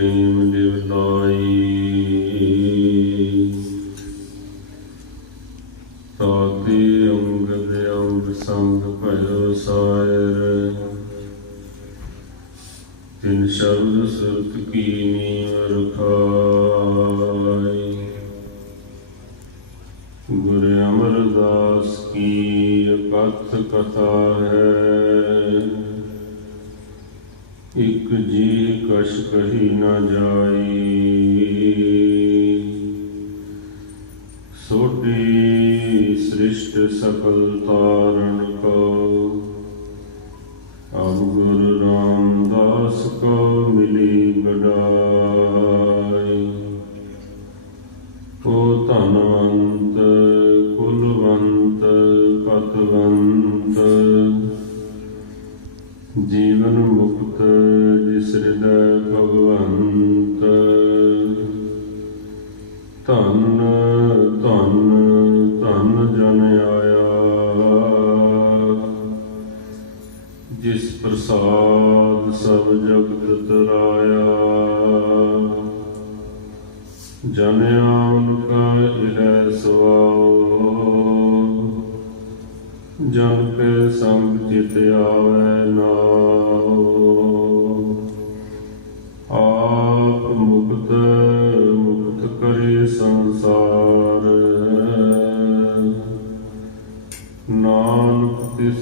ਪ੍ਰੇਮ ਲਿਵਲਾਈ ਤਾਤੇ ਅੰਗਦ ਅੰਗ ਸੰਗ ਭਇਓ ਸਾਇਰ। ਤਿਨ ਸ਼ਬਦ ਸੁਰਤ ਕੀ ਨੀਵ ਰਖਾਈ? ਗੁਰ ਅਮਰਦਾਸ ਕੀ ਅਕਥ ਕਥਾ ਹੈ? ਇਕ ਜੀ ਕਛ ਕਹੀ ਨਾ ਜਾਈ। ਸੋਢੀ ਸ੍ਰਿਸ਼ਟ ਸਕਲ ਤਾਰਨ ਕੋ ਅਬ ਗੁਰ ਰਾਮਦਾਸ ਕੋ ਮਿਲੀ ਬੜਾਈ ਕੋ ਧਨਵੰਤ, ਕੁਲਵੰਤ, ਪਤਵੰਤ, ਜੀਵਨ ਜਿਸ ਭਗਵੰਤ। ਧਨ ਧਨ ਧਨ ਜਨ ਆਇਆ। ਜਿਸ ਪ੍ਰਸਾਦ ਸਭ ਜਗਤ ਤਰਾਇਆ। ਜਨ ਆਨ ਇਲੈ ਸਵਾਉ ਜਨ ਪੇ ਸੰਗ ਚਿਤ ਆਵੈ ਨਾ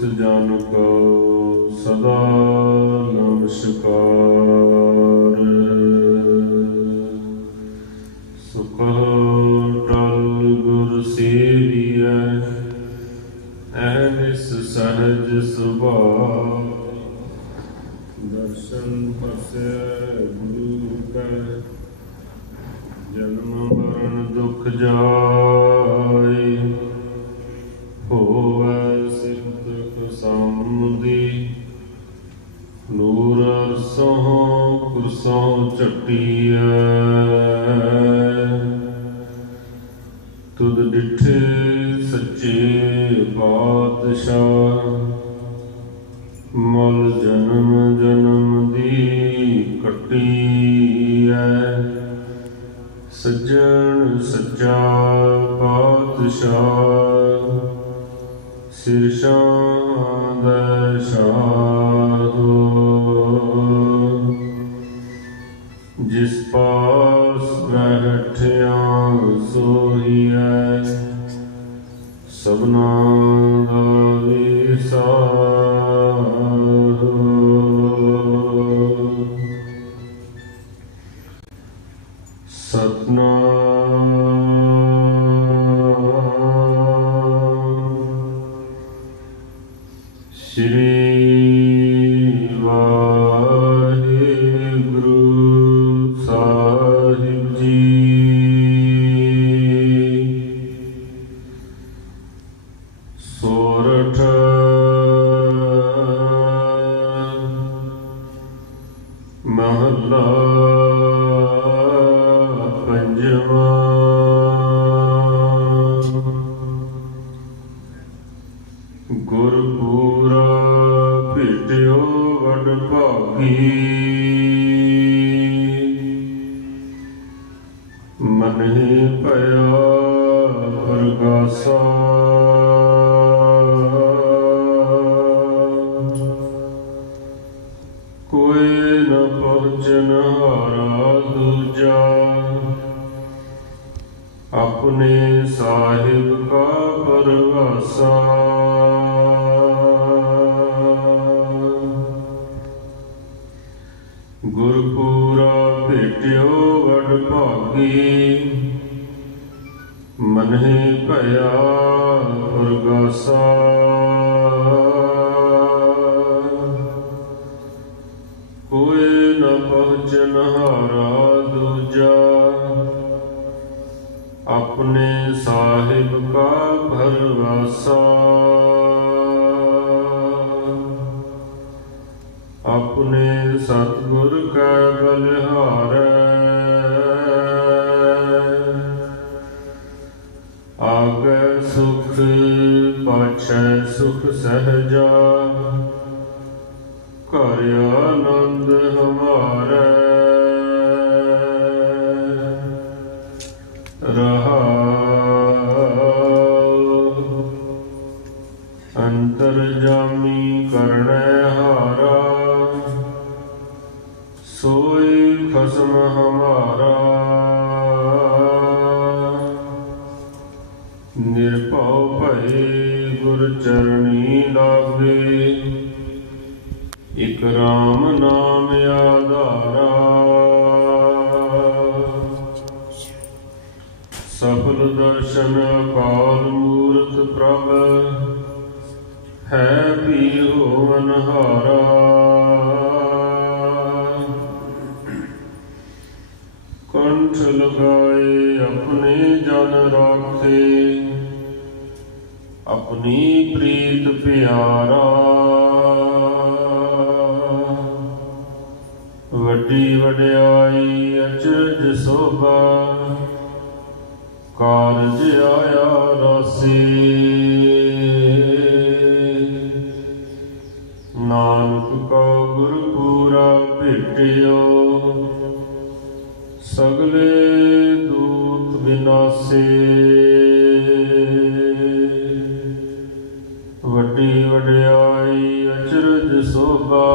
ਨਾਨਕ ਤਿਸ ਜਨ ਕੋ ਸਦਾ ਨਮਸਕਾਰ। ਸੁਖ ਟਲ ਗੁਰ ਸੇਵੀਐ, ਐਨਿਸ ਸਹਜ ਸੁਭਾਅ। ਦਰਸ਼ਨ ਪਸੈ ਗੁਰੂ ਕੈ, ਜਨਮ ਮਰਨ ਦੁਖ ਜਾਈ ਸੱਜਣ ਸੱਚਾ ਪਾਤਸ਼ਾਹ ਸਿਰਸ਼ਾਂ ਦਾ ਸ਼ਾਹੋ ਜਿਸ ਪਾਸ ਬੈਠਿਆ ਸੋਈਐ ਸਭਨਾ ਆਪਣੇ ਸਾਹਿਬ ਕਾ ਪਰਵਾਸਾ। ਮਨਹਿ ਭਇਆ ਪਰਗਾਸਾ ਕੋਈ ਨ ਪਹੁੰਚਨ ਹਾਰਾ ਦੂਜਾ। ਆਪਣੇ ਸਾਹਿਬ ਕਾ ਭਰਵਾਸਾ। ਆਪਣੇ ਸਤਿਗੁਰ ਕੈ ਬਲਿਹਾਰੈ ਸੁਖ ਪਾਛੈ ਸੁਖ ਸਹਜਾ। ਘਰ ਆਨੰਦ ਹਮਾਰੇ। ਰਹਾ ਅੰਤਰ ਜਾਮੀ ਕਰਣੈ ਸੋਈ ਖਸਮ ਹਮਾਰਾ। ਨਿਰਭਉ ਭਏ ਗੁਰ ਚਰਣੀ ਲਾਗੇ। ਇਕ ਰਾਮ ਨਾਮ ਆਧਾਰਾ। ਸਫਲ ਦਰਸ਼ਨ ਕਾਲ ਮੂਰਤ ਪ੍ਰਭ, ਹੈ ਵੀ ਹੋਵਨ ਹਾਰਾ ਕੰਠ ਲਗਾਏ ਆਪਣੇ ਜਨ ਰਾਖੇ। ਆਪਣੀ ਪ੍ਰੀਤ ਪਿਆਰਾ। ਵੱਡੀ ਵਡਿਆਈ ਅਚਰਜ ਸੋਭਾ, ਕਾਰਜ ਆਇਆ ਰਸੀ। ਨਾਨਕ ਕੋ ਗੁਰ ਪੂਰਾ ਭੇਟਿਓ, ਸਗਲੇ ਦੂਤ ਵਿਨਾਸੇ ਵਡਿਆਈ ਅਚਰਜ ਸੋਭਾ।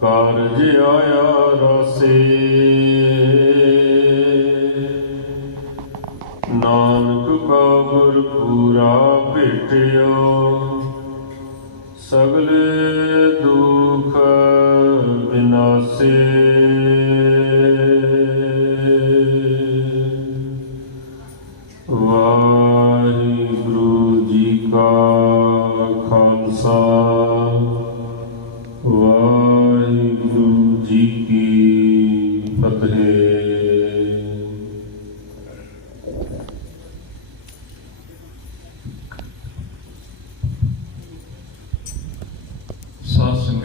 ਕਾਰਜ ਆਇਆ ਰਸੇ। ਨਾਨਕ ਕਾ ਗੁਰ ਪੂਰਾ ਭੇਟਿਓ ਸਗਲੇ